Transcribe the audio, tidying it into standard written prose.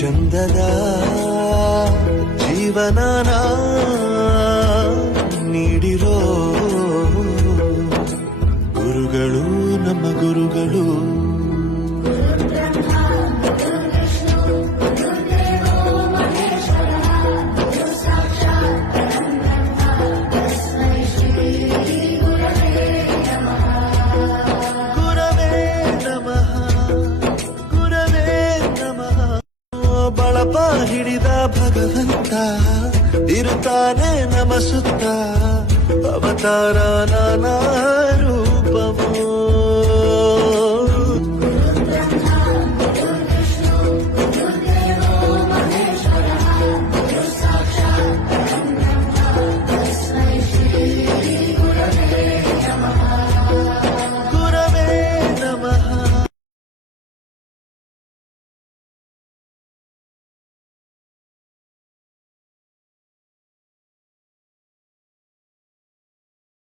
ಚಂದದ ಜೀವನನ ನೀಡಿರೋ ಗುರುಗಳು ನಮ್ಮ ಗುರುಗಳು. ಬಳಪ ಹಿಡಿದ ಭಗವಂತ ಇರುತ್ತಾನೆ ನಮ ಸುತ್ತ ಅವತಾರ ನಾನಾ ರೂಪವೋ.